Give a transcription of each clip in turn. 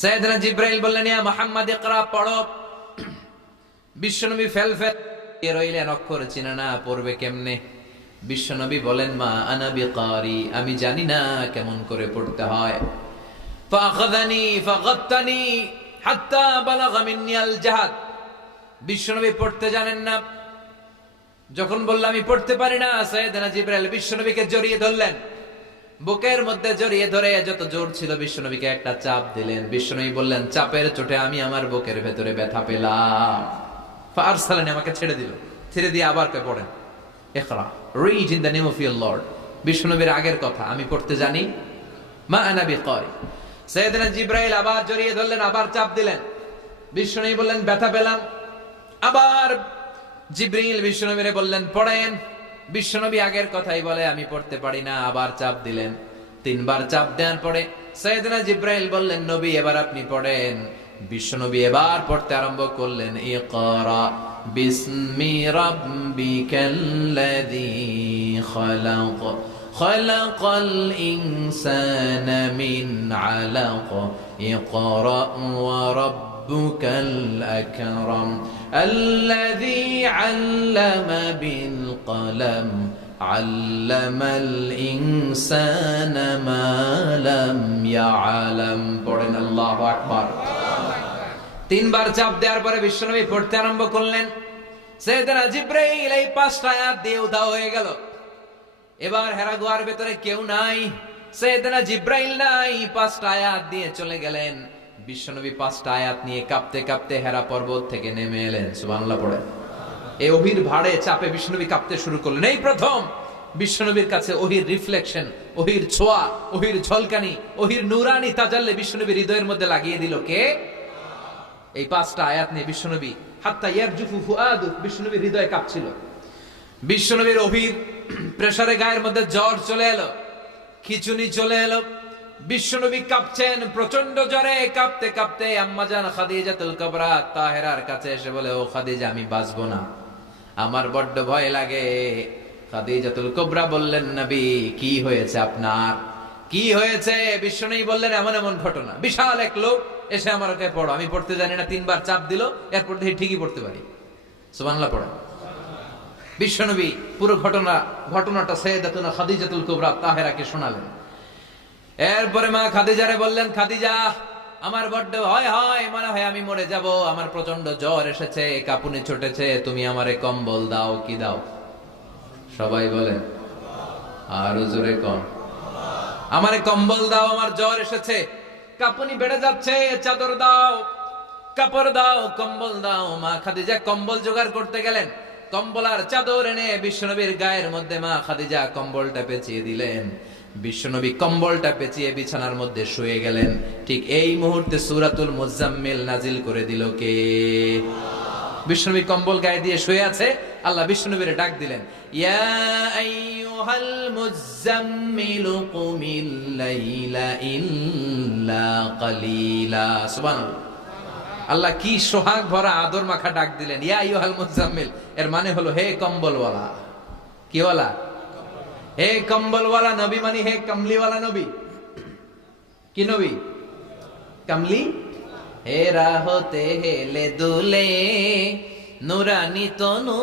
সাইয়েদনা জিব্রাইল বললেন, ইয়া মুহাম্মদ ইকরা, পড়ো। বিশ্বনবী ফেল রইলেন, অক্ষর চিনে না, পড়বে কেমনে? বিশ্বনবী বলেন, মা আনা বিকারি, আমি জানি না কেমন করে পড়তে হয়। ফাআখাযানি ফাগাত্তানি হাত্তা বালাগা মিন্নি আল জাহাদ। বিশ্বনবী পড়তে জানেন না। যখন বললাম আমি পড়তে পারি না, সাইয়েদনা জিব্রাইল বিশ্বনবীকে জড়িয়ে ধরলেন, বুকের মধ্যে জড়িয়ে ধরে যত জোর ছিল বিশ্বনবীকে একটা চাপ দিলেন। বিশ্বনবী বললেন, চাপের চোটে আমি আমার বুকের ভেতরে ব্যথা পেলাম। ফারসালানি, আমাকে ছেড়ে দিল। ছেড়ে দিয়ে আবার কে পড়েন, ইকরা, read in the name of your lord. বিশ্বনবীর আগের কথা, আমি পড়তে জানি, মা আনা বিকারি। সাইয়েদনা জিব্রাইল আবার জড়িয়ে ধরলেন, আবার চাপ দিলেন। বিশ্বনবী বললেন, ব্যথা পেলাম। আবার জিব্রাইল বিশ্বনবীরে বললেন, পড়েন। বিশ্বনবী আগের কথাই বলে, আমি পড়তে পারি না। আবার চাপ দিলেন। 3 বার চাপ দেওয়ার পরে সাইয়েদনা জিব্রাইল বললেন, নবী এবার আপনি পড়েন। বিশ্বনবী এবার পড়তে আরম্ভ করলেন, ইকরা বিসমি রাব্বিকাল্লাযী খালাক খালাকাল ইনসানা মিন আলাক ইকরা ওয়া রাব্বুকাল আকরাম الذي علم بالقلم علم الإنسان ما لم يعلم পড়েন আল্লাহু আকবার। 3 বার চাপ দেওয়ার পরে বিশ্বনবী পড়তে আরম্ভ করলেন। সাইয়েদনা জিব্রাইল এই 5টা আয়াত দিয়ে উধাও হয়ে গেল। এবার হেরা গুহার ভেতরে কেউ নাই, সাইয়েদনা জিব্রাইল নাই, 5টা আয়াত দিয়ে চলে গেলেন। বিশ্বনবী 5টা আয়াত নিয়ে কাঁপতে কাঁপতে হেরা পর্বত থেকে নেমে এলেন। সুবহানাল্লাহ পড়েন। এই ওহির ভাড়ে চাপে বিশ্বনবী কাঁপতে শুরু করলেন। এই প্রথম বিশ্বনবীর কাছে ওহির রিফ্লেকশন, ওহির ছোঁয়া, ওহির ঝলকানি, ওহির নূরানি তাজাল্লি বিশ্বনবীর হৃদয়ের মধ্যে লাগিয়ে দিল কে? এই 5টা আয়াত নিয়ে বিশ্বনবী হাত্তা ইয়ারজুফু ফুআদু, বিশ্বনবীর হৃদয় কাঁপছিল। বিশ্বনবীর ওহির প্রেসারে গায়ের মধ্যে জ্বর চলে এলো, খিচুনি চলে এলো। বিশ্বনবী কাঁপছেন প্রচন্ড জ্বরে। কাঁপতে কাঁপতে আম্মাজান খাদিজাতুল কুবরা তাহেরার কাছে এসে বলে, ও খাদিজা, আমি বাঁচবো না, আমার বড্ড ভয় লাগে। খাদিজাতুল কুবরা বললেন, নবী কি হয়েছে আপনার, কি হয়েছে? বিশ্বনবী বললেন, এমন এমন ঘটনা। বিশাল এক লোক এসে আমার কাছে পড়ো, আমি পড়তে জানি না, 3 বার চাপ দিল, এরপর দেখি ঠিকই পড়তে পারি। সুবহানাল্লাহ পড়েন। বিশ্বনবী পুরো ঘটনাটা সাইয়েদাতুনা খাদিজাতুল কুবরা তাহেরাকে শোনালেন। এরপরে মা খাদিজারে বললেন, খাদিজা, আমার বড্ড ভয় হয়, মনে হয় আমি মরে যাব, আমার প্রচন্ড জ্বর এসেছে, কাঁপুনি ছুটেছে, তুমি আমারে কম্বল দাও। কি দাও? সবাই বলেন, আরো জোরে কম, আমারে কম্বল দাও, আমার জ্বর এসেছে, কাঁপুনি বেড়ে যাচ্ছে, চাদর দাও, কাপড় দাও, কম্বল দাও। মা খাদিজা কম্বল জোগাড় করতে গেলেন। কম্বল আর চাদর এনে বিশ্বনবীর গায়ের মধ্যে মা খাদিজা কম্বলটা পেঁচিয়ে দিলেন। বিশ্বনবী কম্বলটা পেঁচিয়ে বিছানার মধ্যে শুয়ে গেলেন। ঠিক এই মুহূর্তে সূরাতুল মুজাম্মিল নাজিল করে দিল কে? বিশ্বনবী কম্বল গায়ে দিয়ে শুয়ে আছে, আল্লাহ বিশ্বনবীরে ডাক দিলেন, ইয়া আইয়ুহাল মুজাম্মিল কুমিল লাইলা ইল্লা কালিলা। সুবহানাল্লাহ। আল্লাহ কি সোহাগ ভরা আদর মাখা ডাক দিলেন, ইয়া আইয়ুহাল মুজাম্মিল। এর মানে হলো, হে কম্বলওয়ালা। কি ওয়ালা? হে কম্বলওয়ালা নবী, মানে হে কমলিওয়ালা নবী। কি নবী? কমলি। হে রাহতে হেলে দুলে নুরানি তনু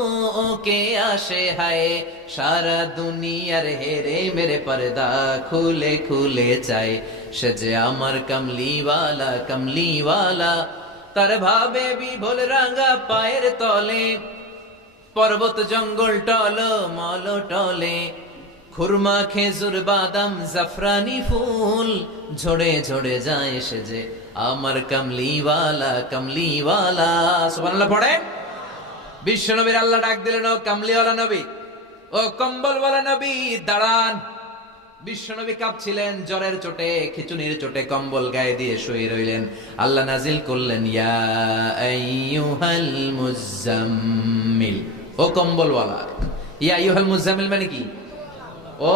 ওকে আসে হায়, সারা দুনিয়ার হেরে মেরে পর্দা খুলে খুলে চায়, সে যে আমার কমলিওয়ালা কমলিওয়ালা। তার ভাবে বিভোল রাঙা পায়ের তলে, পর্বত জঙ্গল টল মল টলে, খুরমা খেজুর বাদাম জাফরানি ফুল ঝরে ঝরে যায়, সে যে আমার কমলিওয়ালা কমলিওয়ালা। সুবহানাল্লাহ পড়ে। বিশ্বনবীর আল্লাহ ডাক দিলেন, ও কমলিওয়ালা নবী, ও কম্বলওয়ালা নবী, দাঁড়ান। বিশ্বনবী কাঁপছিলেন জ্বরের চোটে, খিচুনির চোটে, কম্বল গায়ে দিয়ে শুয়ে রইলেন। আল্লাহ নাজিল করলেন, ইয়া আইয়ুহাল মুজাম্মিল, ও কম্বলওয়ালা। ইয়া আইয়ুহাল মুজাম্মিল মানে কি? ও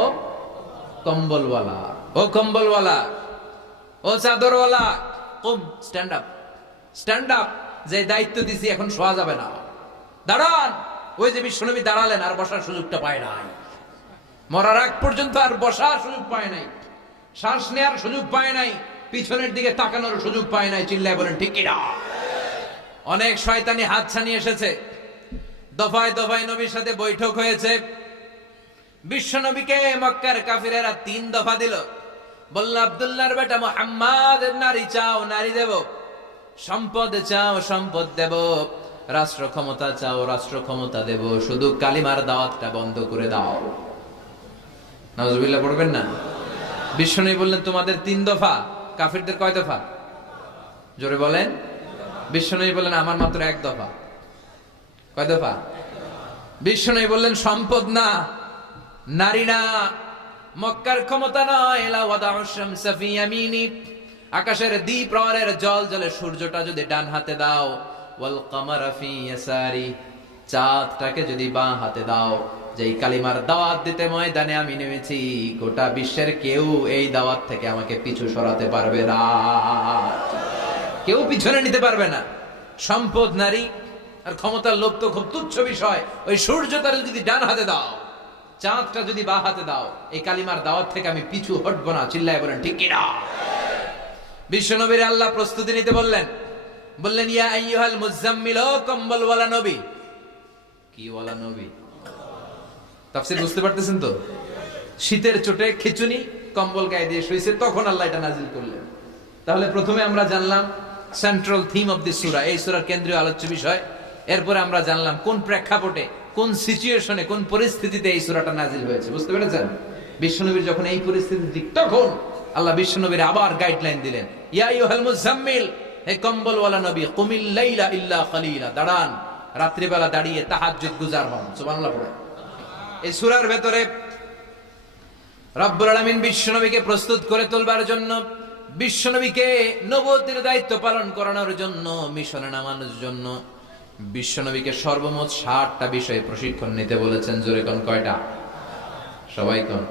কম্বলওয়ালা, ও কম্বলওয়ালা, ও চাদরওয়ালা, কুম, স্ট্যান্ড আপ, স্ট্যান্ড আপ। যে দায়িত্ব দিছি এখন শোয়া যাবে না, দাঁড়ান। ওই যে বিশ্বনবী দাঁড়ালেন, আর বসার সুযোগটা পায় নাই। মরার আগ পর্যন্ত আর বসার সুযোগ পায় নাই, শ্বাস নেওয়ার সুযোগ পায় নাই। পিছনের দিকে তাকানোর সুযোগ পায় নাই। চিল্লায় বলেন ঠিক কিনা? অনেক শয়তানি হাতছানি এসেছে, দফায় দফায় নবীর সাথে বৈঠক হয়েছে। বিশ্ব নবীকে মক্কার কাফিরেরা 3 দফা দিল। বলল, আব্দুল্লাহর বেটা মুহাম্মদ, নারী চাও নারী দেব, সম্পদ চাও সম্পদ দেব, রাষ্ট্র ক্ষমতা চাও রাষ্ট্র ক্ষমতা দেব, শুধু কালিমার দাওয়াতটা বন্ধ করে দাও। নাউজুবিল্লাহ পড়বেন না? বিশ্বনবী বললেন, তোমাদের 3 দফা, কাফিরদের কয় দফা? জোরে বলেন। বিশ্বনবী বললেন, আমার মাত্র 1 দফা। কয় দফা? বিশ্বনবী বললেন, সম্পদ না, নারী না, মক্কার ক্ষমতা নয়। লা ওয়াদাউ শামসা ফি ইয়ামিনি, আকাশের দ্বিপ্রহরের জল জলে সূর্যটা যদি ডান হাতে দাও, ওয়াল কামারা ফি ইয়াসারি, চাঁদটাকে যদি বাঁ হাতে দাও, যেই কালিমার দাওয়াত দিতে ময়দানে আমি নেমেছি, গোটা বিশ্বের কেউ এই দাওয়াত থেকে আমাকে পিছু সরাতে পারবে না, কেউ পিছনে নিতে পারবে না। সম্পদ, নারী আর ক্ষমতার লোভ তো খুব তুচ্ছ বিষয়। ওই সূর্যটা যদি ডান হাতে দাও, চাঁদটা যদি বাঁ হাতে দাও, এই কালিমার দাওয়াত থেকে আমি পিছু হটবো না। চিল্লায় বলেন ঠিক কিনা? বিশ্বনবীর আল্লাহ প্রস্তুতি নিতে বললেন। বললেন, ইয়া আইয়ুহাল মুজাম্মিল, ও কম্বল ওয়ালা নবী। কি ওয়ালা নবী? তাফসীর বুঝতে পারতেছেন তো? শীতের চোটে খিচুনি, কম্বল গায়ে দিয়ে শুয়েছে, তখন আল্লাহ এটা নাজিল করলেন। তাহলে প্রথমে আমরা জানলাম সেন্ট্রাল থিম অফ দিস সূরা, এই সূরার কেন্দ্রীয় আলোচ্য বিষয়। এরপরে আমরা জানলাম কোন প্রেক্ষাপটে, কোন সিচুয়েশনে, কোন পরিস্থিতিতে এই সূরাটা নাজিল হয়েছে। বুঝতে পেরেছেন? বিশ্বনবীর যখন এই পরিস্থিতি, তখন আল্লাহ বিশ্বনবীর আবার গাইডলাইন দিলেন, ইয়া আইয়ুহাল মুজাম্মিল, হে কম্বল ওয়ালা নবী, কুমিল লাইলা ইল্লা কালিলা, দাঁড়ান, রাত্রিবেলা দাঁড়িয়ে তাহাজ্জুদ গুজার হন। সুবহানাল্লাহ পড়ে। এই সূরার ভেতরে রব্বুল আলামিন বিশ্বনবীকে প্রস্তুত করে তোলবার জন্য, বিশ্বনবীকে নবুয়তের দায়িত্ব পালন করানোর জন্য, মিশনে নামানোর জন্য বিশ্বনবীকে সর্বমোট 60টা বিষয়ে প্রশিক্ষণ নিতে বলেছেন। জোরে কোন কয়টা? সবাই কোন?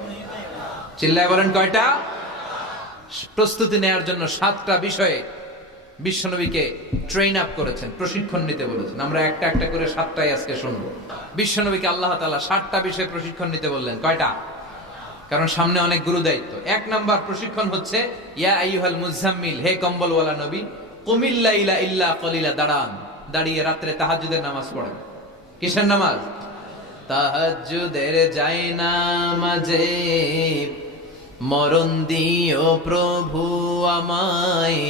চিল্লায় বলেন কয়টা? প্রস্তুতি নেওয়ার জন্য 7টা বিষয়ে বিশ্বনবীকে ট্রেন আপ করেছেন, প্রশিক্ষণ নিতে বলেছেন। আমরা একটা একটা করে 7টাই আজকে শুনবো। বিশ্বনবীকে আল্লাহ তাআলা 60টা বিষয়ে প্রশিক্ষণ নিতে বললেন। কয়টা? কারণ সামনে অনেক গুরু দায়িত্ব। 1 নাম্বার প্রশিক্ষণ হচ্ছে, ইয়া আইয়ুহাল মুজাম্মিল, হে কম্বল ওয়ালা নবী, কুমিল লাইলা ইল্লা কালিলা, দাঁড়ান, দাঁড়িয়ে রাত্রে তাহাজ্জুদের নামাজ পড়েন। কিসের নামাজ? তাহাজ্জুদের যায় নামাজে মরণ দিও প্রভু আমায়,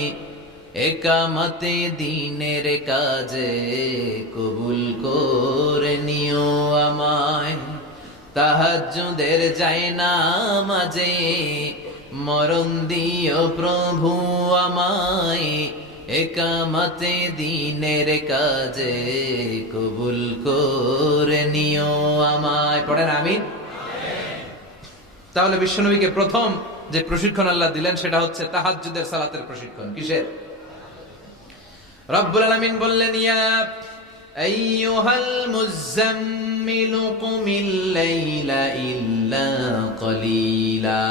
একামতে দিনের কাজে কবুল করে নিও আমায়। তাহাজ্জুদের যায় নামাজে মরণ দিও প্রভু আমায়, একামতে দিনের কাজে কবুল করে নিও আমায়। পড়েন আমিন। তাহলে বিশ্বনবীকে প্রথম যে প্রশিক্ষণ আল্লাহ দিলেন সেটা হচ্ছে তাহাজ্জুদের সালাতের প্রশিক্ষণ। কিসের? রব্বুল আলামিন বললেন, ইয়া আইয়ুহাল মুজাম্মিল কুমিল লাইলা ইল্লা কালিলা,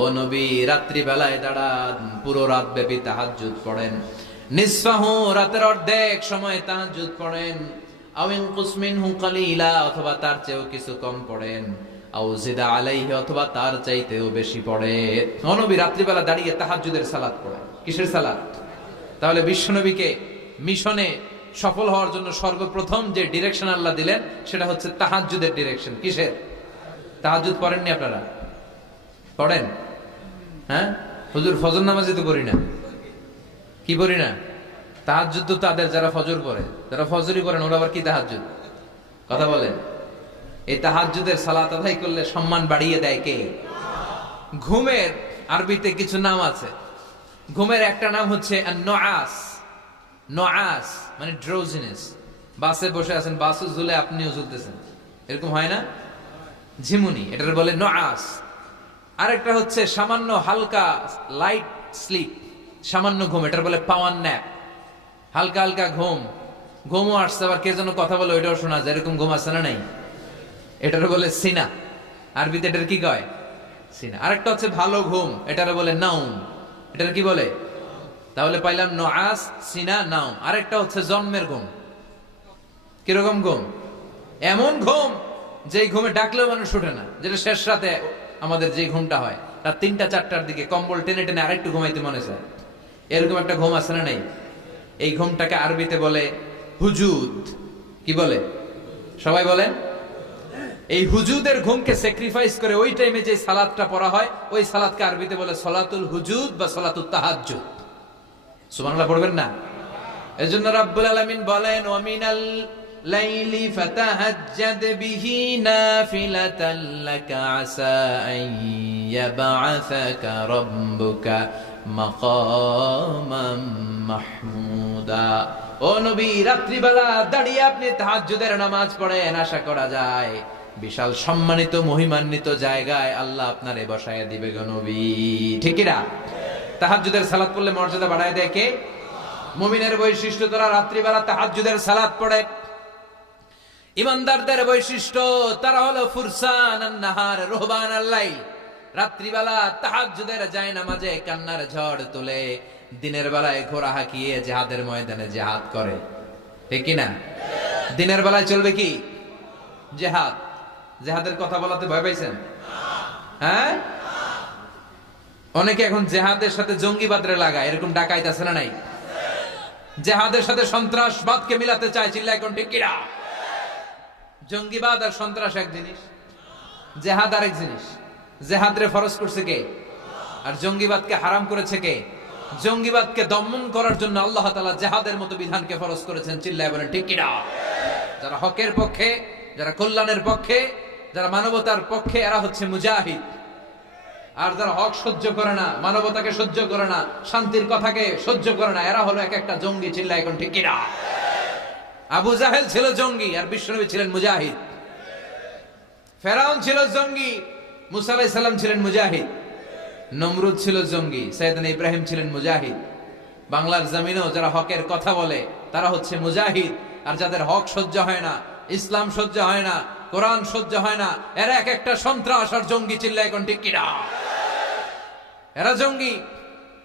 ও নবী, রাত্রি বেলায় দাঁড়ান, পুরো রাত ব্যাপী তাহাজ্জুদ পড়েন। নিসফাহু, রাতের অর্ধেক সময় তাহাজ্জুদ পড়েন। আও ইনকুস মিনহু কালিলা, অথবা তার চেয়েও কিছু কম পড়েন। আও জিদা আলাইহি, অথবা তার চাইতেও বেশি পড়েন। ও নবী, রাত্রিবেলা দাঁড়িয়ে তাহাজ্জুদের সালাত পড়েন। কিসের সালাত? তাহলে বিশ্বনবীকে মিশনে সফল হওয়ার জন্য সর্বপ্রথম যে ডিরেকশন আল্লাহ দিলেন সেটা হচ্ছে তাহাজ্জুদের ডিরেকশন। কিসের? তাহাজ্জুদ পড়েননি আপনারা? পড়েন? হ্যাঁ হুজুর, ফজর নামাজই তো পড়ি না। কি পড়ি না? তাহাজ্জুদ তো তাদের যারা ফজর পড়ে, যারা ফজরই পড়েন, ওরা আবার কি তাহাজ্জুদ? কথা বলেন। এই তাহাজ্জুদের সালাত আদায় করলে সম্মান বাড়িয়ে দেয় কে? ঘুমের আরবিতে কিছু নাম আছে। ঘুমের একটা নাম হচ্ছে নুআস। নুআস মানে ড্রোজিনেস। বাসে বসে আছেন, বাসও ঝুলে আপনিও ঝুলতেছেন, এরকম হয় না? ঝিমুনি, এটার বলে নুআস। আরেকটা হচ্ছে সামান্য হালকা লাইট স্লিপ, সামান্য ঘুম, এটার বলে পাওয়ার ন্যাপ। হালকা হালকা ঘুম, ঘুমও আসছে, আবার কে যেন কথা বলে ওইটাও শোনা যায়, এরকম ঘুম আসছে না? নাই, এটার বলে সিনা। আরবিতে এটার কি কয়? সিনা। আরেকটা হচ্ছে ভালো ঘুম, এটার বলে নাউম। এটার কি বলে? তাহলে পাইলাম নুআস, সিনা, নাউম। আরেকটা হচ্ছে জন্মের ঘুম। কিরকম ঘুম? এমন ঘুম যেই ঘুমে ডাকলেও মানুষ ওঠে না, যেটা শেষ রাতে আমাদের যে ঘুমটা হয়, রাত 3টা-4টার দিকে কম্বল টেনে টেনে আরেকটু ঘুমাইতে মনে চায়, এরকম একটা ঘুম আছে না নাই? এই ঘুমটাকে আরবিতে বলে হুজুদ। কি বলে? সবাই বলেন। এই হুজুদের ঘুমকে স্যাক্রিফাইস করে ওই টাইমে যে সালাতটা পড়া হয়, ওই সালাতকে আরবিতে বলে সলাতুল হুজুদ বা সলাতুত তাহাজ্জুদ। সুবহানাল্লাহ পড়বেন না? এজন্য রাব্বুল আলামিন বলেন, ওয়া মিনাল লাইলি ফাতাহাজ্জাদ বিহি নাফিলাতাল লাকা আসা আন ইয়াবআসাকা রাব্বুকা মাকামাম মাহমুদা। ও নবী, রাত্রিবেলা দাঁড়িয়ে আপনি তাহাজ্জুদের নামাজ পড়েন, আশা করা যায় বিশাল সম্মানিত মহিমান্বিত জায়গায় আল্লাহ আপনারে বসায়া দিবে গো নবী। ঠিক না? তাহাজ্জুদের সালাত পড়লে মর্যাদা বাড়ায় দেয় কে? মুমিনের বৈশিষ্ট্য, তারা রাত্রিবেলা তাহাজ্জুদের সালাত পড়ে। ইমানদারদের বৈশিষ্ট্য, তারা হলো ফুরসান আন-নাহার রুহবান আল-লাইল। রাত্রিবেলা তাহাজ্জুদের জায়নামাজে কান্নার ঝড় তুলে দিনের বেলায় ঘোড়া হাঁকিয়ে জিহাদের ময়দানে জিহাদ করে। ঠিক কি না? দিনের বেলায় চলবে কি? জিহাদ। জিহাদের কথা বলাতে ভয় পাইছেন? হ্যাঁ, অনেকে এখন জিহাদের সাথে জঙ্গিবাদরে লাগায়, এরকম ডাকাইত আছে না নাই? জিহাদের সাথে সন্ত্রাসবাদকে মিলাতে চায়, চিল্লায় কোন ঠিক কিনা? জঙ্গিবাদ আর সন্ত্রাস এক জিনিস, জিহাদ আরেক জিনিস। জিহাদরে ফরজ করছে কে? আর জঙ্গিবাদকে হারাম করেছে কে? জঙ্গিবাদকে দমন করার জন্য আল্লাহ তাআলা জিহাদের মতো বিধানকে ফরজ করেছেন, চিল্লায় বলেন ঠিক কিনা? যারা হকের পক্ষে, যারা কল্যাণের পক্ষে, যারা মানবতার পক্ষে, এরা হচ্ছে মুজাহিদ। আর যারা হক সহ্য করে না, মানবতাকে সহ্য করে না, শান্তির কথাকে সহ্য করে না, এরা হলো এক একটা জঙ্গি, চিল্লায় এখন ঠিক কিনা? আবু জাহেল ছিল জঙ্গি আর বিশ্বনবী ছিলেন মুজাহিদ। ফেরাউন ছিল জঙ্গি, মুসা আলাইহিস সালাম ছিলেন মুজাহিদ। নমরুদ ছিল জঙ্গি, সাইয়েদনা ইব্রাহিম ছিলেন মুজাহিদ। বাংলার জমিনেও যারা হকের কথা বলে তারা হচ্ছে মুজাহিদ। আর যাদের হক সহ্য হয় না, ইসলাম সহ্য হয় না, কোরআন সহ্য হয় না, এরা এক একটা সন্ত্রাস আর জঙ্গি, চিল্লায় এখন ঠিক কিনা? এরা জঙ্গি।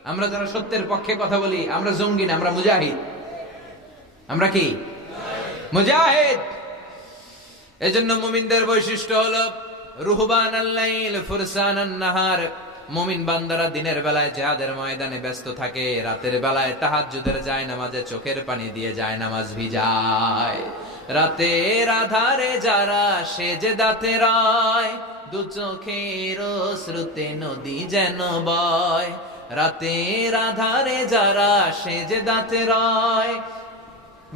আমরা যারা সত্যের পক্ষে কথা বলি, আমরা জঙ্গি না, আমরা মুজাহিদ। আমরা কি? মুজাহিদ। এজন্য মুমিনদের বৈশিষ্ট্য হলো রুহবান আল-লাইল ফুরসান আন-নাহার। মুমিন বান্দারা দিনের বেলায় জিহাদের ময়দানে ব্যস্ত থাকে, রাতের বেলায় তাহাজ্জুদের জায়নামাজে চোখের পানি দিয়ে জায়নামাজ ভিজায়। রাতের আধারে যারা সেজদাতে রয়, দু চোখের শ্রুতে নদী যেন বয়। রাতের আধারে যারা সেজদাতে রয়,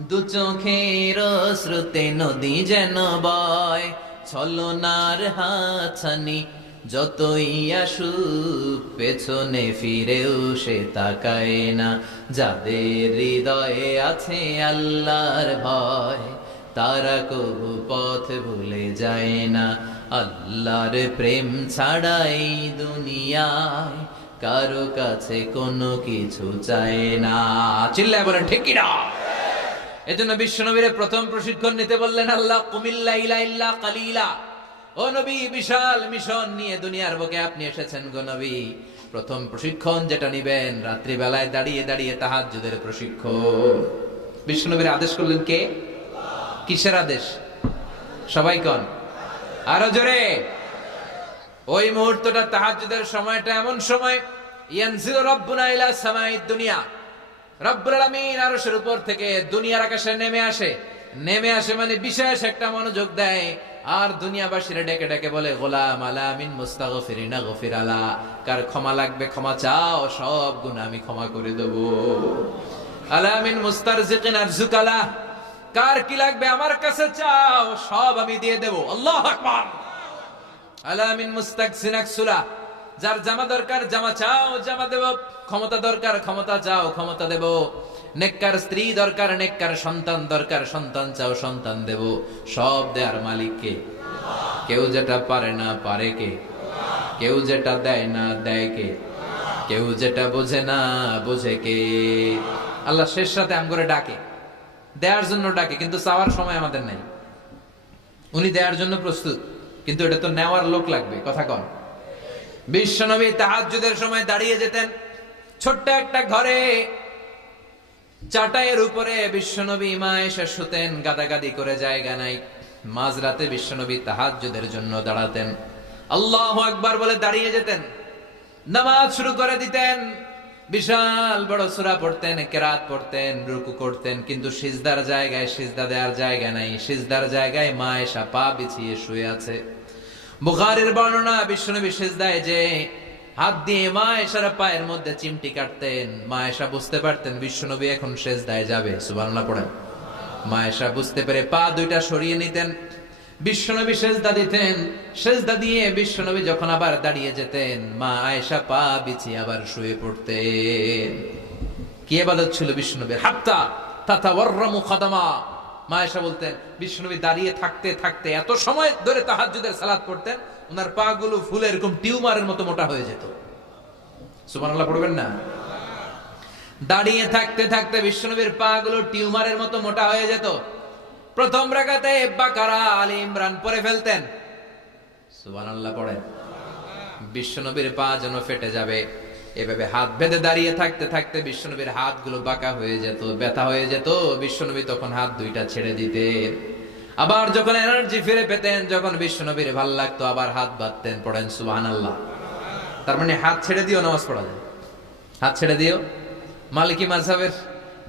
দু চোখের শ্রুতে নদী যেন বয়। ছলনার হাতছানি যতই আসুক, পেছনে ফিরেও সে তাকায় না। যাদের হৃদয়ে আছে আল্লাহর ভয়, তারা কবু পথ ভুলে যায় না। আল্লাহর প্রেম ছাড়া এই দুনিয়ায় কারো কাছে কোনো কিছু চায় না, চিল্লায় বলেন ঠিক কিনা? এজন্য বিশ্বনবীর প্রথম প্রশিক্ষণ নিতে বললেন আল্লাহ, কুমিল লাইলা ইল্লা কালিলা। ও নবী, বিশাল মিশন নিয়ে দুনিয়ার বুকে আপনি এসেছেন গো নবী। প্রথম প্রশিক্ষণ যেটা নিবেন, রাত্রি বেলায় দাঁড়িয়ে দাঁড়িয়ে তাহাজ্জুদের প্রশিক্ষণ। বিশ্বনবীর আদেশ করলেন কে? কিসের আদেশ? সবাই কোন? আরো জোরে। ওই মুহূর্তটা তাহাজ্জুদের সময়টা এমন সময়, ইয়ানজিলু রাব্বুনা ইলা সামাইদ দুনিয়া, রব্বুল আলামিন আরশের উপর থেকে দুনিয়ার আকাশে নেমে আসে। নেমে আসে মানে বিশেষ একটা মনোযোগ দেয়, আর দুনিয়াবাসীরা ডেকে ডেকে বলে, গোলাম আলা মিন মুস্তাগফিরিনা গফির আলা। কার ক্ষমা লাগবে ক্ষমা চাও, সব গুনাহ আমি ক্ষমা করে দেব। আলা মিন মুস্তারজিকিন আরজুকালা, কার কি লাগবে আমার কাছে চাও, সব আমি দিয়ে দেব। আল্লাহু আকবার। আলা মিন মুস্তাকসিন আকসুলা, যার জামা দরকার জামা চাও, জামা দেব। ক্ষমতা দরকার ক্ষমতা চাও, ক্ষমতা দেব। নেককার স্ত্রী দরকার, নেককার সন্তান দরকার, সন্তান চাও, সন্তান দেব। সব দেয়ার মালিক কে? কেউ যেটা পারে না পারে কে? কেউ যেটা দেয় না দেয় কে? কেউ যেটা বোঝে না বোঝে কে? আল্লাহ শেষ রাতে আম করে ডাকে, দেওয়ার জন্য ডাকে, কিন্তু চাওয়ার সময় আমাদের নাই। উনি দেওয়ার জন্য প্রস্তুত, কিন্তু এটা তো নেওয়ার লোক লাগবে। কথা কন। বিশ্বনবী তাহাজ্জুদের সময় দাঁড়িয়ে যেতেন ছোট্ট একটা ঘরে, চাটাইয়ের উপরে বিশ্বনবী মা এসে শুতেন, গাদাগাদি করে জায়গা নাই। মাঝরাতে বিশ্বনবী তাহাজ্জুদের জন্য দাঁড়াতেন, আল্লাহু আকবার বলে দাঁড়িয়ে যেতেন। নামাজ শুরু করে দিতেন, বিশাল বড় সূরা পড়তেন, কেরাত পড়তেন, রুকু করতেন, কিন্তু সিজদার জায়গায় সিজদা দেওয়ার জায়গা নাই। সিজদার জায়গায় মা আয়েশা পা বিছিয়ে শুয়ে আছে। বুখারীর বর্ণনা, বিশ্বনবী সিজদায় যে হাত দিয়ে মা আয়েশার পায়ের মধ্যে চিমটি কাটতেন, মা আয়েশা বুঝতে পারতেন বিশ্বনবী এখন সিজদায় যাবে। সুবহানাল্লাহ পড়েন। মা আয়েশা বুঝতে পেরে পা দুইটা সরিয়ে নিতেন, বিশ্বনবী সিজদা দিতেন। সিজদা দিয়ে বিশ্বনবী যখন আবার দাঁড়িয়ে যেতেন, মা আয়েশা পা বিছিয়ে আবার শুয়ে পড়তেন। কি ইবাদত ছিল বিশ্বনবীর! হাত্তা তাতাওয়াররামু খাদামা। মা আয়েশা বলতেন বিশ্বনবী দাঁড়িয়ে থাকতে থাকতে এত সময় ধরে তাহাজ্জুদের সালাত পড়তেন, ওনার পা গুলো ফুলে এরকম টিউমারের মতো মোটা হয়ে যেত। সুবহানাল্লাহ পড়বেন না? দাঁড়িয়ে থাকতে থাকতে বিশ্বনবীর পা গুলো টিউমারের মতো মোটা হয়ে যেত। প্রথম রাকাতে বাকারা, আলী ইমরান পড়ে ফেলতেন। সুবহানাল্লাহ পড়েন। বিশ্বনবীর পা যেন ফেটে যাবে, এভাবে হাত বেঁধে দাঁড়িয়ে থাকতে থাকতে বিশ্বনবীর হাতগুলো বাঁকা হয়ে যেত, ব্যথা হয়ে যেত। বিশ্বনবী তখন হাত দুইটা ছেড়ে দিতেন। আবার যখন এনার্জি ফিরে পেতেন, যখন বিশ্বনবীর ভাল লাগতো, আবার হাত বাঁধতেন। পড়েন সুবহানাল্লাহ। তার মানে হাত ছেড়ে দিও নামাজ পড়া যায়। হাত ছেড়ে দিও। মালিকি মাযহাবের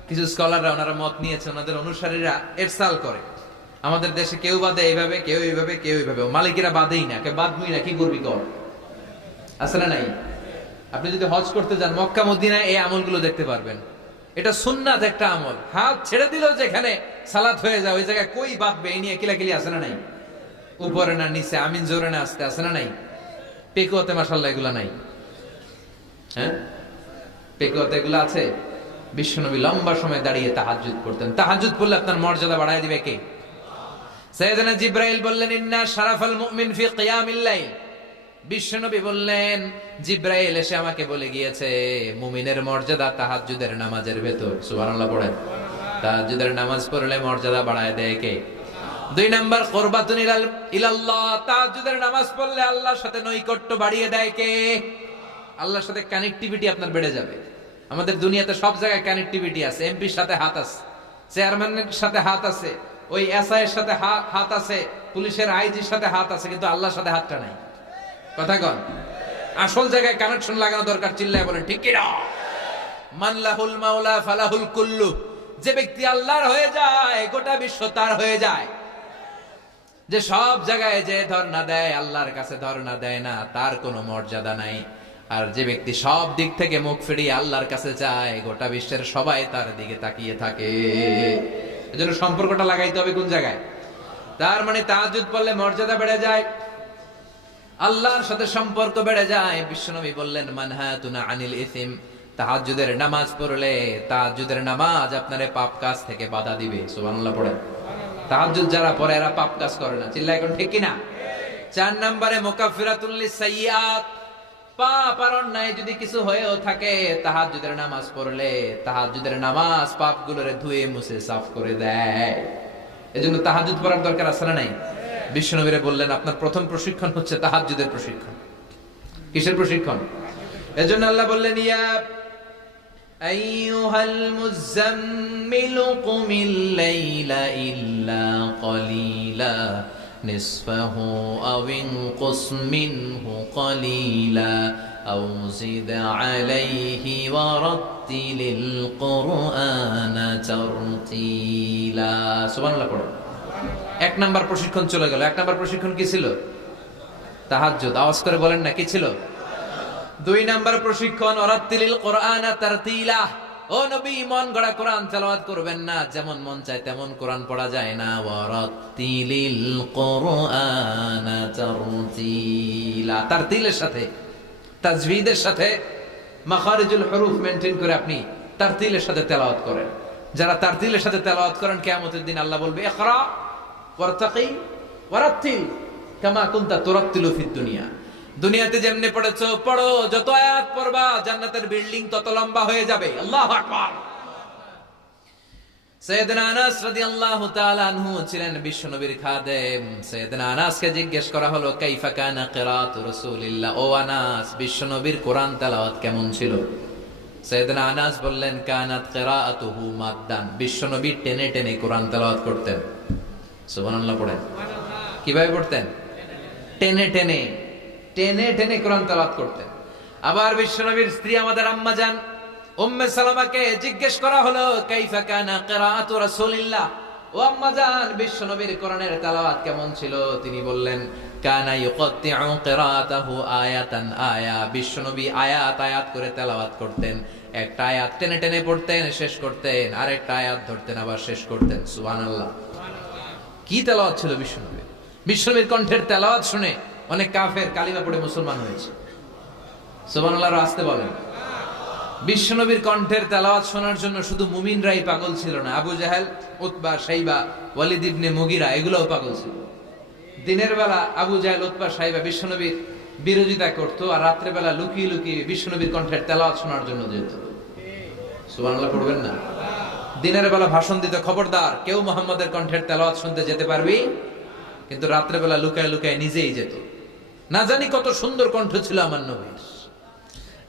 কিছু স্কলাররা ওনারা মত নিয়েছে, ওনাদের অনুসারীরা এরসাল করে। আমাদের দেশে কেউ বাদে এইভাবে, কেউ এইভাবে, কেউ এইভাবে। মালিকিরা বাদেই না, কে বাদবই না, কি করবি কর। আছে না নাই? আপনি যদি হজ করতে যান মক্কা মদিনায়, এই আমলগুলো দেখতে পারবেন। এটা সুন্নাত একটা আমল। হাত ছেড়ে দিলেও যেখানে সালাত হয়ে যায় ওই জায়গায় কই বাঁধবে, এই নিয়ে কিলাকিলি আছে না নাই? উপরে না নিচে, আমিন জোরে না আসতে, আছে না নাই? পেকুয়াতে মাশাআল্লাহ এগুলা নাই। হ্যাঁ, পেকুয়াতে এগুলো আছে। বিশ্বনবী লম্বা সময় দাঁড়িয়ে তাহাজ্জুদ করতেন। তাহাজ্জুদ পড়লে আপনার মর্যাদা বাড়ায় দিবে কে? সাইয়েদনা জিবরাইল বললেন ইন্না শারাফাল মুমিন ফি কিয়ামিল লাইল। বিশ্বনবী বললেন জিবরাইল এসে আমাকে বলে গিয়েছে মুমিনের মর্যাদা তাহাজ্জুদের নামাজের ভেতর। সুবহানাল্লাহ পড়েন। তাহাজ্জুদের নামাজ পড়লে মর্যাদা বাড়ায় দেয় কে? দুই নাম্বার কুরবাতুন ইলাল্লাহ। তাহাজ্জুদের নামাজ পড়লে আল্লাহর সাথে নৈকট্য বাড়িয়ে দেয় কে? আল্লাহর সাথে কানেক্টিভিটি আপনার বেড়ে যাবে। আমাদের দুনিয়াতে সব জায়গায় কানেক্টিভিটি আছে। এমপির সাথে হাত আছে, চেয়ারম্যানের সাথে হাত আছে, ওই এসআই এর সাথে হাত আছে, পুলিশের আইজির সাথে হাত আছে, কিন্তু আল্লাহর সাথে হাতটা নাই। কথা কন। আসল জায়গায় কানেকশন লাগানো দরকার। চিল্লায় বলেন ঠিক কি না? মান লাহুল মাওলা ফালাহুল কুল্লু। যে ব্যক্তি আল্লাহর হয়ে যায় গোটা বিশ্ব তার হয়ে যায়। যে সব জায়গায় যে ধর্ণা দেয় আল্লাহর কাছে ধর্ণা দেয় না, তার কোনো মর্যাদা নাই। আর যে ব্যক্তি সব দিক থেকে মুখ ফিরিয়ে আল্লাহর কাছে যায়, গোটা বিশ্বের সবাই তার দিকে তাকিয়ে থাকে। এজন্য সম্পর্কটা লাগাইতে হবে কোন জায়গায়? তার মানে তাহাজ্জুদ পড়লে মর্যাদা বেড়ে যায়, আল্লাহর সাথে সম্পর্ক বেড়ে যায়। বিশ্বনবী বললেন মানহাতুনা আনিল ইসিম। তাহাজ্জুদের নামাজ পড়লে তাহাজ্জুদের নামাজ আপনারে পাপ কাজ থেকে বাধা দিবে। সুবহানাল্লাহ পড়েন। তাহাজ্জুদ যারা পড়ে এরা পাপ কাজ করে না। চিল্লায় এখন ঠিক কি না? 4 নম্বরে মুকাফফিরাতুল লিসাইয়্যাত। পাপ আর অন্যায় যদি কিছু হয়েও থাকে, তাহাজ্জুদের নামাজ পড়লে তাহাজ্জুদের নামাজ পাপগুলোরে ধুয়ে মুছে সাফ করে দেয়। এজন্য তাহাজ্জুদ পড়ার দরকার আছে না নাই? বিশ্বনবীরে বললেন আপনার প্রথম প্রশিক্ষণ হচ্ছে তাহাজ্জুদের প্রশিক্ষণ। কিসের প্রশিক্ষণ? এজন্য আল্লাহ বললেন ইয়া আইয়ুহাল মুযাম্মিলু কুমিল লাইলা ইল্লা ক্বালিলা নিসফাহু আও ইনকুস মিনহু ক্বালিলা আও জিদ আলাইহি ওয়া রাত্তিলিল কুরআনা তারতিলা। সুবহানাল্লাহ পড়ো। 1 নাম্বার প্রশিক্ষণ চলে গেল। 1 নাম্বার প্রশিক্ষণ কি ছিল? তাহাজ্জুদ। আওয়াজ করে বলেন না, কি ছিল? 2 নাম্বার প্রশিক্ষণ ওয়ারাত্তিলিল কুরআনা তারতিলা। ও নবী, মন গড়া কোরআন তেলাওয়াত করবেন না, যেমন মন চায় তেমন কোরআন পড়া যায় না। ওয়ারাত্তিলিল কুরআনা তারতিলা। তারতিলের সাথে, তাজভিদের সাথে, মাখারিজুল হুরুফ মেইনটেইন করে আপনি তারতিলের সাথে তেলাওয়াত করেন। যারা তারতিলের সাথে তেলাওয়াত করেন কিয়ামতের দিন আল্লাহ বলবে ইকরা ওয়ারতাকি ওয়ারাত্তিল কামা কুনতা তুরাত্তিলু ফিদ দুনিয়া। দুনিয়াতে যেমনি পড়েছো পড়ো, যত আয়াত পড়বা জান্নাতের বিল্ডিং তত লম্বা হয়ে যাবে। আল্লাহু আকবার। সাইয়েদনা আনাস রাদিয়াল্লাহু তাআলা আনহু ছিলেন বিশ্বনবীর খাদেম। সাইয়েদনা আনাসকে জিজ্ঞেস করা হলো কাইফা কানা কিরাআতু রাসূলিল্লাহ। ও আনাস, বিশ্বনবীর কোরআন তেলাওয়াত কেমন ছিল? সাইয়েদনা আনাস বললেন কানাত কিরাআতুহু মাদ্দান। বিশ্বনবী টেনে টেনে কোরআন তেলাওয়াত করতেন। সুবহানাল্লাহ পড়েন। কিভাবে পড়তেন? টেনে টেনে টেনে টেনে কোরআন তেলাওয়াত করতেন। আবার বিশ্বনবীর স্ত্রী আমাদের আম্মা জান উম্মে সালামাকে জিজ্ঞেস করা হলো কাইফা কানা কিরাআতু রাসূলিল্লাহ, ও আম্মা জান বিশ্বনবীর কোরআনের তেলাওয়াত কেমন ছিল? তিনি বললেন কানা ইউকাত্তিউ কিরাআতাহু আয়াতান আয়া, বিশ্বনবী আয়াত আয়াত করে তেলাওয়াত করতেন। একটা আয়াত টেনে টেনে পড়তেন, শেষ করতেন, আরেকটা আয়াত ধরতেন, আবার শেষ করতেন। সুবহানাল্লাহ। কি তেলাওয়াত ছিল বিশ্বনবীর! বিশ্বনবীর কণ্ঠের তেলাওয়াত শুনে অনেক কাফের কালিমা পড়ে মুসলমান হয়েছে। সুবহানাল্লাহ আসতে বলেন। বিশ্বনবীর কণ্ঠের তেলাওয়াত শোনার জন্য শুধু মুমিনরাই পাগল ছিল না, আবু জাহেল, উতবা, শাইবা, ওয়ালিদ ইবনে মুগিরা এগুলোও পাগল ছিল। দিনের বেলা আবু জাহেল, উতবা, শাইবা বিশ্বনবীর বিরোধিতা করতো, আর রাত্রে বেলা লুকিয়ে লুকিয়ে বিশ্বনবীর কণ্ঠের তেলাওয়াত শোনার জন্য যেত। সুবহানাল্লাহ পড়বেন না? দিনের বেলা ভাষণ দিতে, খবরদার কেউ মুহাম্মাদের কণ্ঠের তেলাওয়াত শুনতে যেতে পারবি, কিন্তু রাত্রে বেলা লুকায় লুকায় নিজেই যেত। না জানি কত সুন্দর কণ্ঠ ছিল আমার নবীর,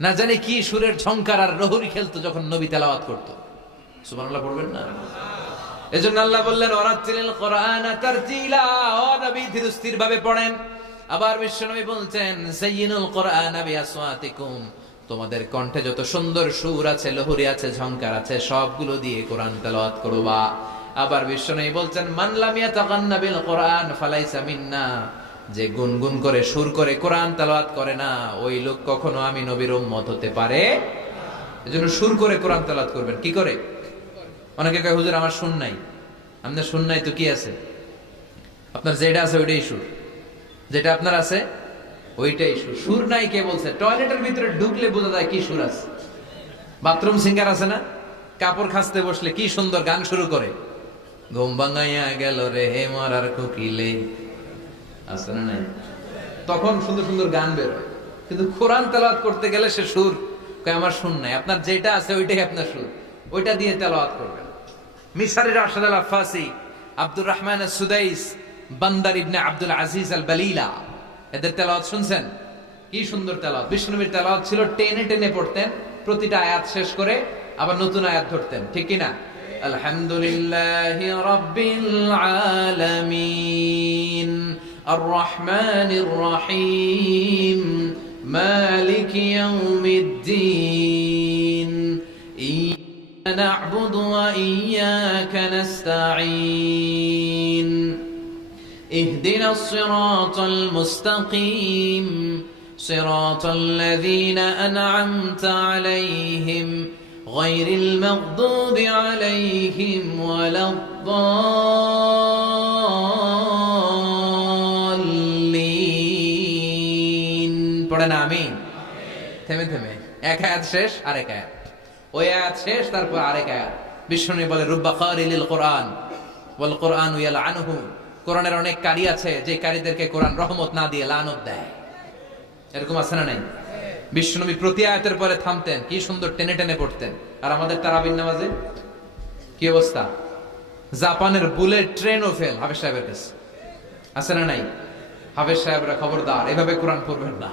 না জানি কি সুরের ঝংকার আর রহুরি খেলতো যখন নবী তেলাওয়াত করতো। সুবহানাল্লাহ পড়বেন না? এজন্য আল্লাহ বললেন ওয়ারাতিলিল কুরআনা তারতিলা, ও নবী ধীর স্থির ভাবে পড়েন। আবার বিশ্বনবী বলছেন যায়িনুল কুরআনা বিআসওয়াতিকুম, তোমাদের কণ্ঠে যত সুন্দর সুর আছে, লহরি আছে, ঝংকার আছে, সবগুলো দিয়ে কোরআন তেলাওয়াত করবা। আবার বিশ্বনবী বলছেন মান লাম ইয়াতাগান্না বিল কুরআন ফালাইসা মিন্না, যে গুনগুন করে সুর করে কোরআন তেলাওয়াত করে না, ওই লোক কখনো আমি নবীর উম্মত হতে পারে। এজন্য সুর করে কোরআন তেলাওয়াত করবেন। কি করে? অনেকে কয় হুজুর আমার সুর নাই। আপনার সুর নাই তো কি আছে? আপনার যেটা আছে ওইটাই সুর, যেটা আপনার আছে ওইটাই সুর। সুর নাই কে বলছে? টয়লেটের ভিতরে ঢুকলে বোঝা যায় কি সুর আছে। বাথরুম সিঙ্গার আছে না, কাপড় খাসতে বসলে কি সুন্দর গান শুরু করে, ঘুম ভাঙাইয়া গেল রে হে মরার কোকিলে, আছে না নাই? তখন সুন্দর সুন্দর গান বের হয়। কিন্তু কোরআন তেলাওয়াত করতে গেলে সে সুর কয় আমার সুর নাই। আপনার যেটা আছে ওইটাই আপনার সুর, ওইটা দিয়ে তেলাওয়াত করবেন। মিশরের রাশেদ আল আফাসি, আব্দুর রহমান সুদাইস, বান্দার ইবনে আব্দুল আজিজ আল বালিলা, এদের তেলাওয়াত শুনছেন? কি সুন্দর তেলাওয়াত! বিশ্বনবীর তেলাওয়াত ছিল টেনে টেনে পড়তেন, প্রতিটা আয়াত শেষ করে আবার নতুন আয়াত ধরতেন। ঠিক কি না? আলহামদুলিল্লাহি রাব্বিল আলামিন আর রহমানির রহিম মালিকি ইয়াউমিদ্দিন ইয়্যাকা না'বুদু ওয়া ইয়্যাকা নাস্তাঈন ইহদিনাস সিরাতাল মুস্তাকিম সিরাতাল লাযীনা আন'আমতা আলাইহিম গায়রিল মাগদুবি আলাইহিম ওয়ালাদ-দাল্লিন। পড়েন আমিন। থেমে থেমে এক আয়াত শেষ, আরেক আয়াত, ওই আয়াত শেষ, তারপর আরেক আয়াত। বিষ্ণু বলে রুব্বা কারিলিল কোরআন ওয়াল কোরআনু ইয়ালআনুহু, কোরআনের অনেক কারি আছে যে কারীদেরকে কোরআন রহমত না দিয়ে লানত দেয়। এরকম আছে না নাই? বিশ্বনবী প্রতি আয়াতের পরে থামতেন, কি সুন্দর টেনে টেনে পড়তেন। আর আমাদের তারাবির নামাজে কি অবস্থা? জাপানের বুলেট ট্রেনও ফেল হাফেজ সাহেবের কাছে, আছে না নাই? হাফেজ সাহেবরা খবরদার, এভাবে কোরআন পড়বেন না।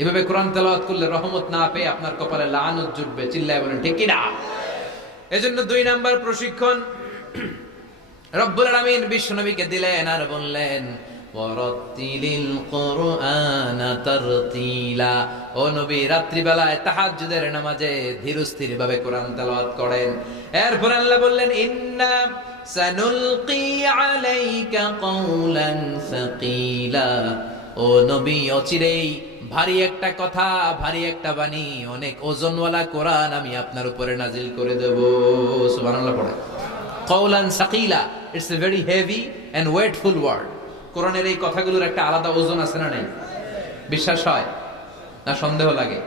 এভাবে কোরআন তেলাওয়াত করলে রহমত না পেয়ে আপনার কপালে লানত জুটবে। চিল্লায় বলেন ঠিক কি না? এজন্য 2 নাম্বার প্রশিক্ষণ রব্বুল আলামিন বিশ্বনবীকে দিলেন, আর বললেন ওয়ারাতিলিল কুরআনা তারতিলা, ও নবী রাত্রিবেলায় তাহাজ্জুদের নামাজে ধীরস্থির ভাবে কোরআন তেলাওয়াত করেন। এরপর আল্লাহ বললেন ইন্না সানুলকি আলাইকা কওলান সাকিলা, ও নবী অচিরেই ভারী একটা কথা, ভারী একটা বাণী, অনেক ওজনওয়ালা কোরআন আমি আপনার উপরে নাজিল করে দেব। সুবহানাল্লাহ পড়ে। কওলান সাকিলা, it's a very heavy and weightful word. কোরআনের এই কথাগুলোর একটা আলাদা ওজন আছে না নাই? বিশ্বাস হয় না সন্দেহ লাগে?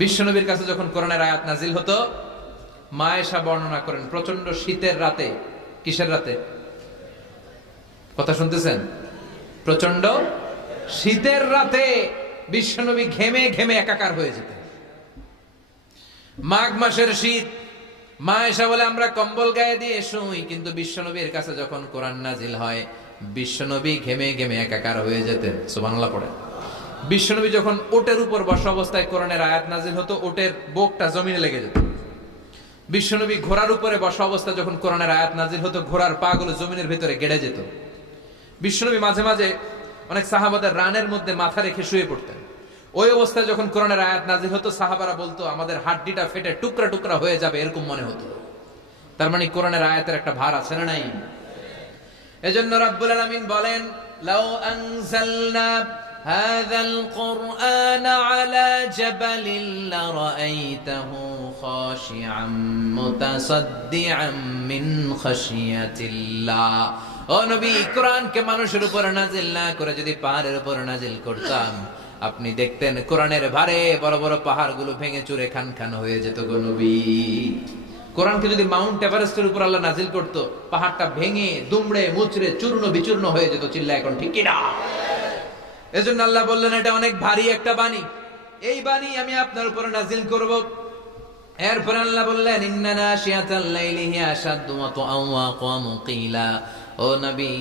বিশ্বনবীর কাছে যখন কোরআনের আয়াত নাজিল হতো, মা আয়েশা বর্ণনা করেন প্রচন্ড শীতের রাতে, কিসের রাতে? কথা শুনতেছেন? প্রচন্ড শীতের রাতে বিশ্বনবী ঘেমে ঘেমে একাকার হয়ে যেতেন। মাঘ মাসের শীত, মা আয়েশা বলে আমরা কম্বল গায়ে দিয়ে শুই, কিন্তু বিশ্বনবীর কাছে যখন কোরআন নাজিল হয় বিশ্বনবী ঘেমে ঘেমে একাকার হয়ে যেতেন। সুবহানাল্লাহ পড়ে। বিশ্বনবী যখন ওটের উপর বসা অবস্থায় কোরআনের আয়াত নাজিল হতো, ওটের বুকটা জমিনে লেগে যেত। বিশ্বনবী ঘোড়ার উপরে বসা অবস্থায় যখন কোরআনের আয়াত নাজিল হতো, ঘোড়ার পা গুলো জমিনের ভিতরে গেড়ে যেত। বিশ্বনবী মাঝে মাঝে অনেক সাহাবাদের রানের মধ্যে মাথা রেখে শুয়ে পড়তেন। ওই অবস্থায় যখন কোরআনের আয়াত নাজিল হতো সাহাবারা বলতো আমাদের হাড্ডিটা ফেটে টুকরা টুকরা হয়ে যাবে, এরকম মনে হতো। তার মানে কোরআনের আয়াতের একটা ভার আছে না নাই? এজন্য রাব্বুল আলামিন বলেন, লাউ আনজালনা হাযাল কুরআনা আলা জাবালিন লারাআইতাহু খাশিআম মুতাসাদ্দিআম মিন খাশিয়াতিল্লাহ। ও নবী, কোরআনকে মানুষের উপর নাজিল না করে যদি পাহাড়ের উপর নাজিল করতাম, আপনি দেখতেন কোরআনের ভারে বড় বড় পাহাড়গুলো ভেঙে চুরে খান খান হয়ে যেত গো নবী। কোরআনকে যদি মাউন্ট এভারেস্টের উপর আল্লাহ নাজিল করতো, পাহাড়টা ভেঙে দুমড়ে মুচড়ে চূর্ণ বিচূর্ণ হয়ে যেত। চিল্লা এখন ঠিক কিনা? এজন্য আল্লাহ বললেন এটা অনেক ভারী একটা বাণী, এই বাণী আমি আপনার উপর নাজিল করব। এরপর আল্লাহ বললেন, ইন্না নাশিয়াতাল লাইলি হিয়া আশাদ্দু ওয়াতআন ওয়া আকামু কিলা। ও নবী,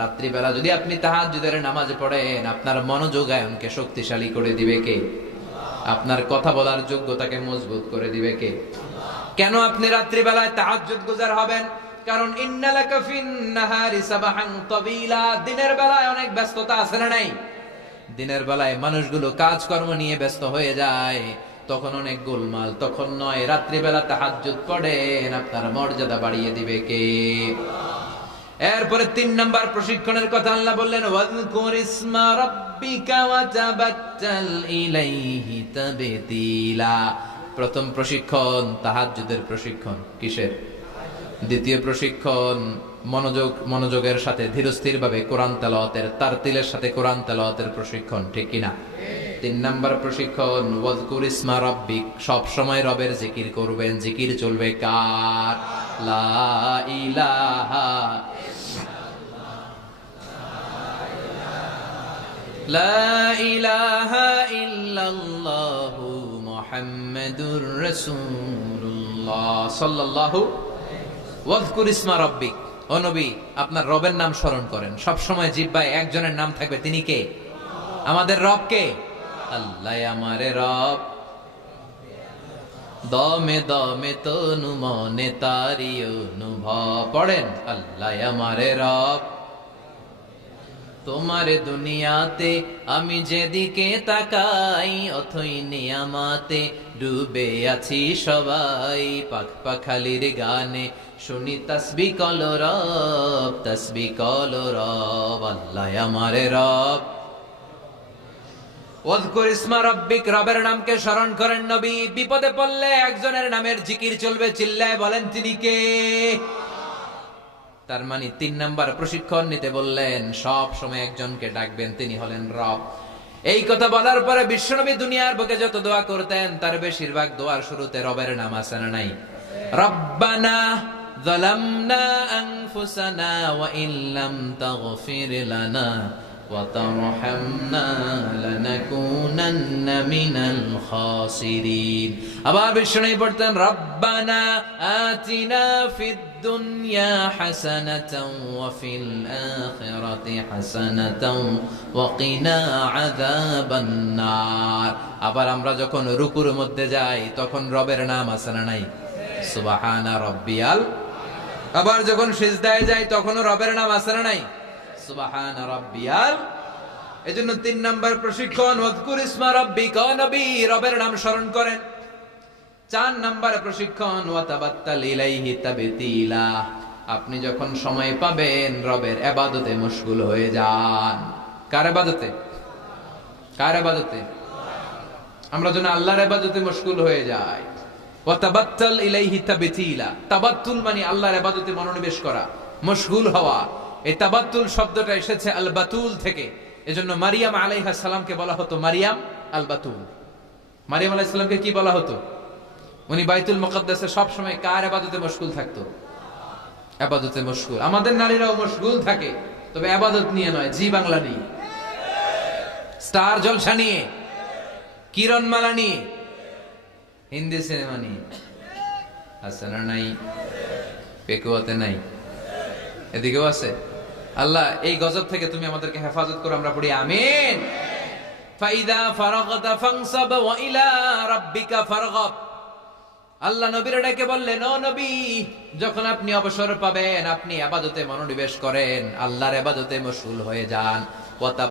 রাত্রি বেলা যদি আপনি তাহাজ্জুদের নামাজ পড়েন, আপনার মনোযোগায়নকে শক্তিশালী করে দিবে কে? আপনার কথা বলার যোগ্যতাকে মজবুত করে দিবে কে? কেন আপনি রাত্রি বেলায় তাহাজ্জুদ গুজার হবেন? কারণ ইন্নালাকা ফিন নাহারি সাবাহান তাবিলা, দিনের বেলায় অনেক ব্যস্ততা আছে না নাই? দিনের বেলায় মানুষগুলো কাজকর্ম নিয়ে ব্যস্ত হয়ে যায়, তখন অনেক গোলমাল। তখন নয়, রাত্রি বেলা তাহাজ্জুদ পড়েন, আপনার মর্যাদা বাড়িয়ে দিবে কে? এরপরে 3 নাম্বার প্রশিক্ষণের কথা আল্লাহ বললেন, ওয়াযকুর ইসমা রাব্বিকা ওয়া তাবাত্তাল ইলাইহি তাবতীলা। প্রথম প্রশিক্ষণ তাহাজ্জুদের প্রশিক্ষণ। কিসের? দ্বিতীয় প্রশিক্ষণ মনোযোগের সাথে ধীরস্থির ভাবে কোরআন তেলাওয়াতের, তারতিলের সাথে কোরআন তেলাওয়াতের প্রশিক্ষণ, ঠিক কিনা? 3 নাম্বার প্রশিক্ষণ ওয়াযকুর ইসমা রাব্বিক, সব সময় রবের জিকির করবেন। জিকির চলবে কার? লা ইলাহা লা ইলাহা ইল্লাল্লাহু মুহাম্মাদুর রাসূলুল্লাহ সাল্লাল্লাহু। ওয়াযকুর ইসমা রাব্বিক, ও নবী আপনার রবের নাম স্মরণ করেন। সব সময় জিহ্বায় একজনের নাম থাকবে, তিনি কে? আমাদের রব কে? আল্লাহ আমারে রব, দমে দমে তনু মনে তারি অনুভব। পড়েন, আল্লাহ আমারে রব, তোমারে দুনিয়াতে আমি যেদিকে তাকাই, অথই নিয়ামাতে ডুবে আছি সবাই। পাখ পাখালির গানে শুনি তাসবিহ কলো রব, তাসবিহ কলো রব, আল্লাহ আমারে রব। ওয়াযকুর ইসমা রাব্বিক, রবের নামকে স্মরণ করেন নবী। বিপদে পড়লে একজনের নামের জিকির চলবে, চিল্লায় বলেন তিনি কে? তার মানে 3 নাম্বার প্রশিক্ষণ নিতে বললেন, সব সময় একজনকে ডাকবেন, তিনি হলেন রব। এই কথা বলার পরে বিশ্বনবী দুনিয়ার বুকে যত দোয়া করতেন, তার বেশিরভাগ দোয়ার শুরুতে রবের নাম আছে না নাই? রব্বানা যালামনা আনফুসানা ওয়া ইল্লাম তাগফির লানা ওয়া তারহামনা লানাকুনান্না মিনাল খাসিরিন। আবার বিশ্বনবী পড়তেন, রব্বানা আতিনা ফিদ দুনিয়া হাসানাতাও ওয়া ফিল আখিরাতি হাসানাতাও ওয়া কিনা আযাবান নার। আবার আমরা যখন রুকুর মধ্যে যাই, তখন রবের নাম আছে না নাই? সুবহানা রাব্বিয়াল। আবার যখন সিজদায় যাই, তখনও রবের নাম আছে না নাই? সুবহানা রাব্বিয়াল। এজন্য 3 নাম্বার প্রশিক্ষণ, ওয়াযকুর ইসমা রাব্বিকা, নবী রবের নাম স্মরণ করেন। 4 নাম্বার প্রশিক্ষণ, ওয়া তাবাত্তাল ইলাইহি তাবতীলা, আপনি যখন সময় পাবেন রবের ইবাদতে মশগুল হয়ে যান। কার ইবাদতে? কার ইবাদতে? আমরা যেন আল্লাহর ইবাদতে মশগুল হয়ে যাই। ওয়া তাবাত্তাল ইলাইহি তাবতীলা, তাবাত্তুল মানে আল্লাহর ইবাদতে মনোনিবেশ করা, মশগুল হওয়া। এই তাবাত্তুল শব্দটা এসেছে আল বাতুল থেকে। এজন্য মারিয়াম আলাইহিস সালামকে বলা হতো মারিয়াম আল বাতুল। মারিয়াম আলাইহিস সালামকে কি বলা হতো? উনি বাইতুল মুকাদ্দাসে সব সময় কার ইবাদতে মশগুল থাকতো? ইবাদতে মশগুল। আমাদের নারীরাও মশগুল থাকে, তবে ইবাদত নিয়ে নয়, জি বাংলা নিয়ে, স্টার জলসা নিয়ে, কিরণমালা নিয়ে, হিন্দি সিনেমা নিয়ে। আছে না নাই? পেকুয়াতে নাই? এদিকেও আছে। আল্লাহ এই গজব থেকে তুমি আমাদেরকে হেফাজত করো, আমরা পড়ি আমিন। ফাইদা ফারাগতা ফানসাব ওয়া ইলা রাব্বিকা ফারগাব। আল্লাহ নবীর ডেকে বললেন, ও নবী যখন আপনি অবসর পাবেন, আপনি ইবাদতে মনোনিবেশ করেন, আল্লাহর ইবাদতে মশগুল হয়ে যান।